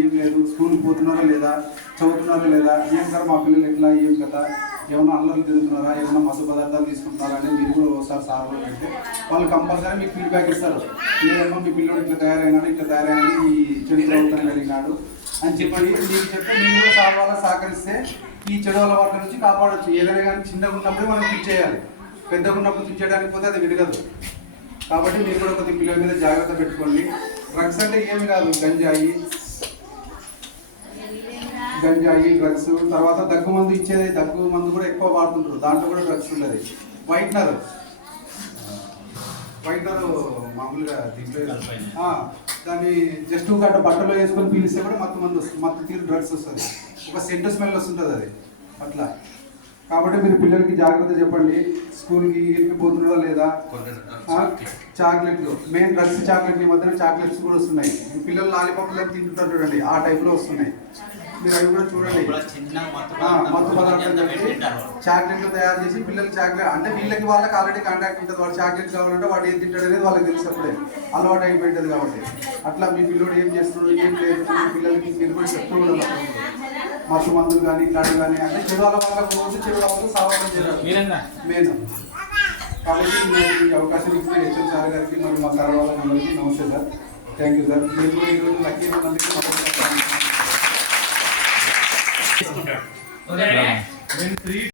ఏం లేదు, స్కూల్కి పోతున్నారా లేదా, చదువుతున్నారా లేదా, ఏం సార్ మా పిల్లలు ఎట్లా ఏం కదా, ఏమైనా అల్లలు తిరుగుతున్నారా, ఏమైనా మత్తు పదార్థాలు తీసుకుంటున్నారా అని మీరు కూడా ఒకసారి సార్ పెడితే వాళ్ళు కంపల్సరీ మీకు ఫీడ్బ్యాక్ ఇస్తారు. ఏదమ్మా మీ పిల్లలు ఇట్లా తయారైనాడు ఈ చెడు ప్రవర్తన కలిగినాడు అని చెప్పి మీకు చెప్తే మీరు కూడా సార్ వాళ్ళ సహకరిస్తే ఈ చెడు అలవాట్ల నుంచి కాపాడవచ్చు. ఏదైనా కానీ చిన్నగా ఉన్నప్పుడే మనం తెచ్చేయాలి, పెద్దగా ఉన్నప్పుడు తెచ్చేయడానికి పోతే అది విడగదు. కాబట్టి మీరు కూడా కొద్ది పిల్లల మీద జాగ్రత్త పెట్టుకోండి. డ్రగ్స్ అంటే ఏమి కాదు, గంజాయి డ్రగ్స్, తర్వాత దగ్గు మందు ఇచ్చేది, దగ్గు మందు కూడా ఎక్కువ వాడుతుంటారు, దాంట్లో కూడా డ్రగ్స్ ఉన్నది. వైట్నర్ మామూలుగా దీంట్లో దాన్ని జస్ట్ గడ్డ బట్టలో వేసుకొని పీలిస్తే కూడా మత్తు తీరు డ్రగ్స్ వస్తుంది, ఒక సెంట్ స్మెల్ వస్తుంటుంది అది అట్లా. కాబట్టి మీరు పిల్లలకి జాగ్రత్త చెప్పండి. స్కూల్కి పోతున్నారా లేదా, చాక్లెట్లు మెయిన్ డ్రగ్స్ చాక్లెట్లు, ఈ మధ్యన చాక్లెట్స్ కూడా వస్తున్నాయి. పిల్లలు లాలీపాప్లు తింటుంటారు చూడండి, ఆ టైప్లో వస్తున్నాయి. మీరు అవి కూడా చూడండి. మత్తు పదార్థాలు పెట్టి చాక్లెట్లు తయారు చేసి పిల్లలు చాక్లెట్ అంటే వీళ్ళకి వాళ్ళకి ఆల్రెడీ కాంటాక్ట్ ఉంటుంది. వాడు చాక్లెట్ కావాలంటే వాడు ఏం తింటాడు అనేది వాళ్ళకి తెలిసి అప్పుడే అలవాటు అయిపోయింటుంది. కాబట్టి అట్లా మీ పిల్లడు ఏం చేస్తున్నాడు ఏం లేదు పిల్లలకి మీరు కూడా చెప్తూ ఉండాలి. మత్తు మందులు కానీ ఇట్లాంటివి కానీ అంటే చెడు అలవాట్లకు రోజు చెడు అలవాట్లు సావడం చేయాలి మెయిన్. కాబట్టి ఈ అవకాశం ఇచ్చిన హెచ్ఎం సార్ గారికి మరియు మా సార్ వాళ్ళకి నమస్తే సార్. Thank you sir. మీరు కూడా ఈరోజు లక్కీ ఉన్నందుకు